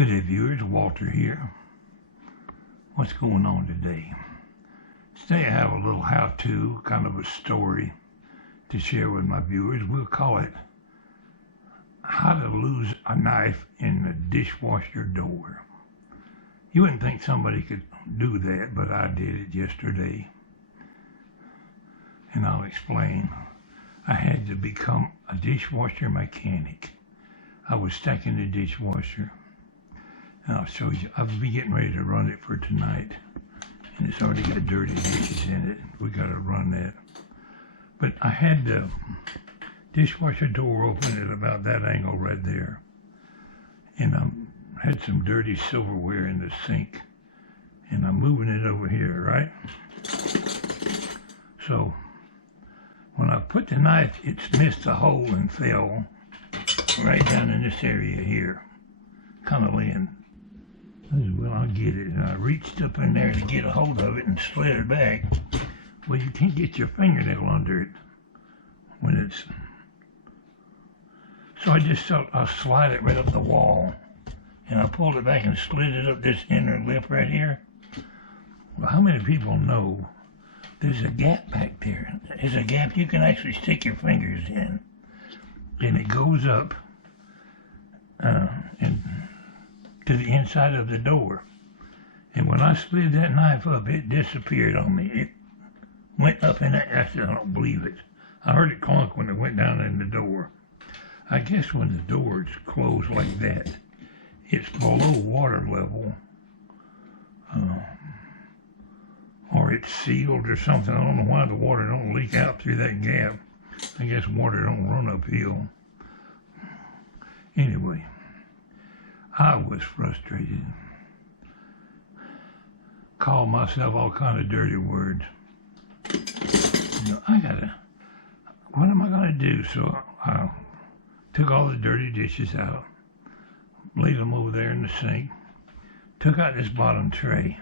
Good day, viewers. Walter here. What's going on today? Today I have a little how-to, kind of a story to share with my viewers. We'll call it How to Lose a Knife in the Dishwasher Door. You wouldn't think somebody could do that, but I did it yesterday. And I'll explain. I had to become a dishwasher mechanic. I was stacking the dishwasher. And I'll show you. I'll be getting ready to run it for tonight. And it's already got dirty dishes in it. We got to run that. But I had the dishwasher door open at about that angle right there. And I had some dirty silverware in the sink. And I'm moving it over here, right? So when I put the knife, it's missed a hole and fell right down in this area here. Kind of laying. Well, I'll get it. And I reached up in there to get a hold of it and slid it back. Well, you can't get your fingernail under it when it's... So I just thought I'll slide it right up the wall. And I pulled it back and slid it up this inner lip right here. Well, how many people know there's a gap back there? There's a gap you can actually stick your fingers in. And it goes up and to the inside of the door. And when I slid that knife up, it disappeared on me. It went up in that. I said, I don't believe it. I heard it clunk when it went down in the door. I guess when the door is closed like that, it's below water level. Or it's sealed or something. I don't know why the water don't leak out through that gap. I guess water don't run uphill. Anyway, I was frustrated. Called myself all kind of dirty words. You know, what am I gonna do? So I took all the dirty dishes out, laid them over there in the sink, took out this bottom tray.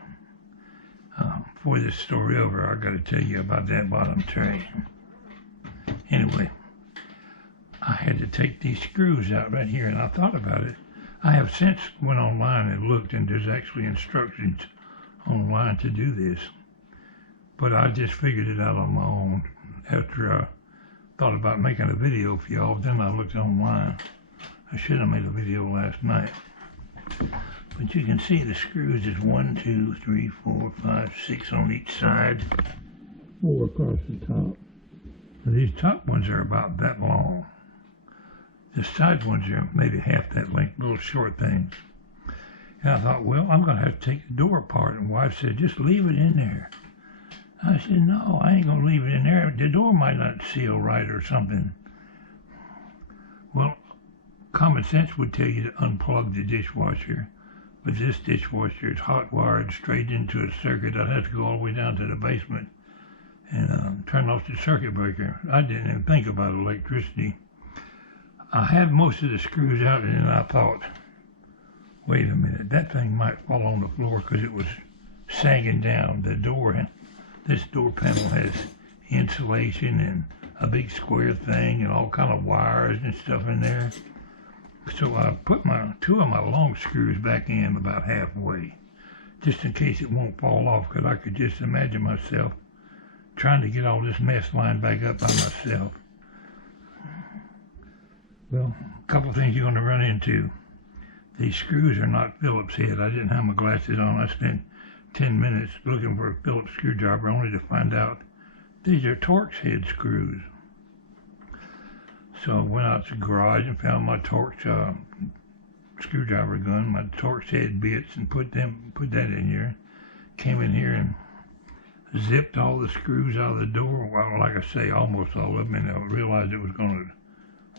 Before this story over, I gotta tell you about that bottom tray. Anyway, I had to take these screws out right here, and I thought about it. I have since went online and looked, and there's actually instructions online to do this. But I just figured it out on my own after I thought about making a video for y'all. Then I looked online. I should have made a video last night. But you can see the screws is 1, 2, 3, 4, 5, 6 on each side. 4 across the top. Now these top ones are about that long. The side ones are maybe half that length, little short things. And I thought, well, I'm going to have to take the door apart. And wife said, just leave it in there. I said, no, I ain't going to leave it in there. The door might not seal right or something. Well, common sense would tell you to unplug the dishwasher. But this dishwasher is hot wired straight into a circuit. I'd have to go all the way down to the basement and turn off the circuit breaker. I didn't even think about electricity. I had most of the screws out, and then I thought, wait a minute, that thing might fall on the floor because it was sagging down. The door, this door panel has insulation and a big square thing and all kind of wires and stuff in there. So I put two of my long screws back in about halfway, just in case it won't fall off, because I could just imagine myself trying to get all this mess lined back up by myself. Well, a couple things you're going to run into. These screws are not Phillips head. I didn't have my glasses on. I spent 10 minutes looking for a Phillips screwdriver only to find out these are Torx head screws. So I went out to the garage and found my Torx screwdriver gun, my Torx head bits, and put that in here. Came in here and zipped all the screws out of the door. Well, like I say, almost all of them, and I realized it was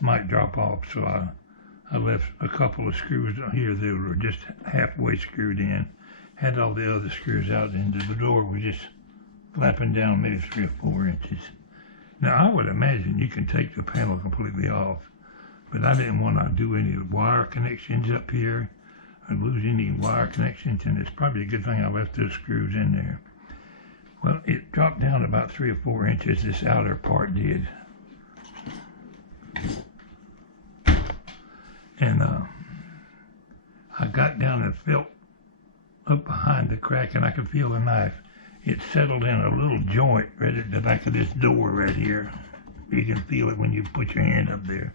might drop off, so I left a couple of screws here that were just halfway screwed in. Had all the other screws out, and the door was just flapping down maybe 3 or 4 inches. Now, I would imagine you can take the panel completely off, but I didn't want to do any wire connections up here or lose any wire connections, and it's probably a good thing I left those screws in there. Well, it dropped down about 3 or 4 inches, this outer part did. And I got down and felt up behind the crack, and I could feel the knife. It settled in a little joint right at the back of this door right here. You can feel it when you put your hand up there,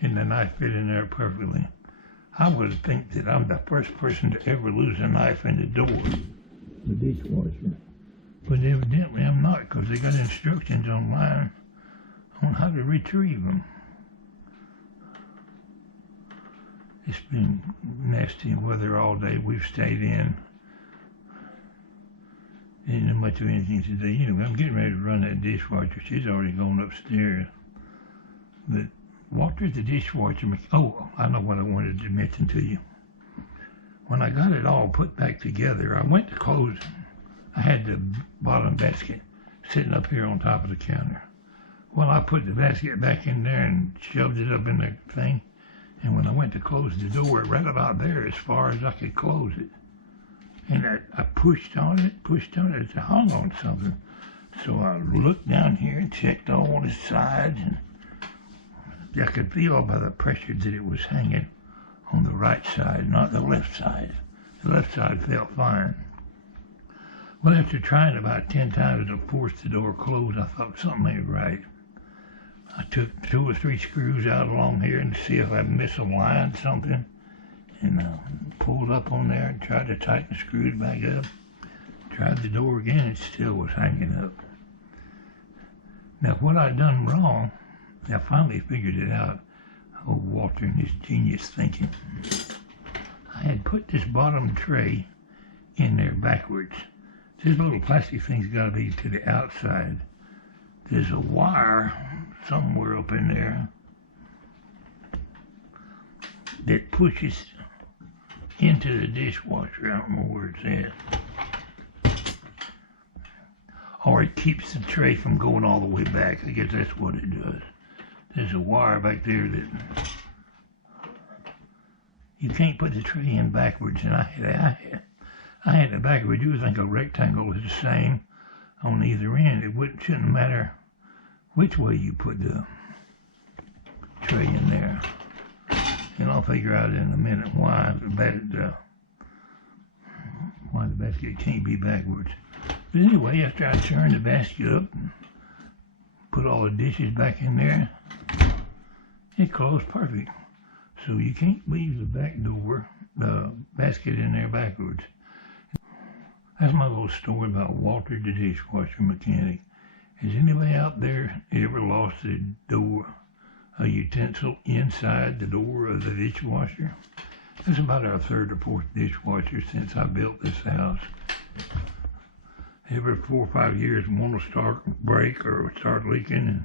and the knife fit in there perfectly. I would think that I'm the first person to ever lose a knife in the door, the dishwasher. But evidently I'm not, because they got instructions online on how to retrieve them. It's been nasty weather all day. We've stayed in. Ain't much of anything today. Anyway, I'm getting ready to run that dishwasher. She's already gone upstairs. But Walter, the dishwasher, oh, I know what I wanted to mention to you. When I got it all put back together, I went to close. I had the bottom basket sitting up here on top of the counter. Well, I put the basket back in there and shoved it up in the thing. And when I went to close the door, right about there, as far as I could close it. And I pushed on it, it hung on something. So I looked down here and checked all on the sides, and I could feel by the pressure that it was hanging on the right side, not the left side. The left side felt fine. Well, after trying about 10 times to force the door closed, I thought something ain't right. I took 2 or 3 screws out along here and see if I misaligned something, and pulled up on there and tried to tighten the screws back up. Tried the door again, it still was hanging up. Now, what I'd done wrong, I finally figured it out. Oh, Walter and his genius thinking. I had put this bottom tray in there backwards. This little plastic thing's got to be to the outside. There's a wire somewhere up in there that pushes into the dishwasher. I don't know where it's at. Or it keeps the tray from going all the way back. I guess that's what it does. There's a wire back there that you can't put the tray in backwards, and I had it backwards. You would think a rectangle is the same on either end. It shouldn't matter which way you put the tray in there. And I'll figure out in a minute why the basket can't be backwards. But anyway, after I turned the basket up and put all the dishes back in there, it closed perfect. So you can't leave the back door, the basket in there backwards. That's my little story about Walter the dishwasher mechanic. Has anybody out there ever lost a door, a utensil inside the door of the dishwasher? That's about our 3rd or 4th dishwasher since I built this house. Every 4 or 5 years, one will start break or start leaking, and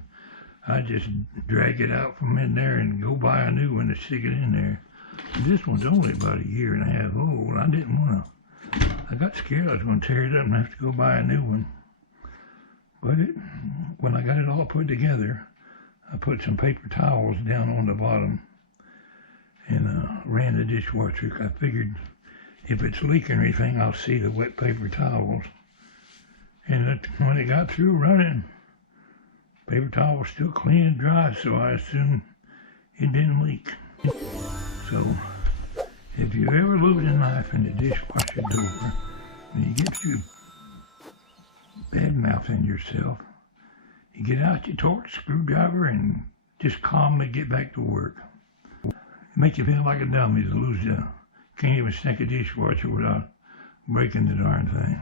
I just drag it out from in there and go buy a new one to stick it in there. This one's only about 1.5 years old. I didn't want to. I got scared I was going to tear it up and have to go buy a new one. But when I got it all put together, I put some paper towels down on the bottom and ran the dishwasher. I figured if it's leaking or anything, I'll see the wet paper towels. And when it got through running, paper towel was still clean and dry, so I assumed it didn't leak. So, if you ever lose a knife in the dishwasher door, and you get through bad-mouthing yourself, you get out your torch screwdriver and just calmly get back to work. It makes you feel like a dummy to lose can't even snake a dishwasher without breaking the darn thing.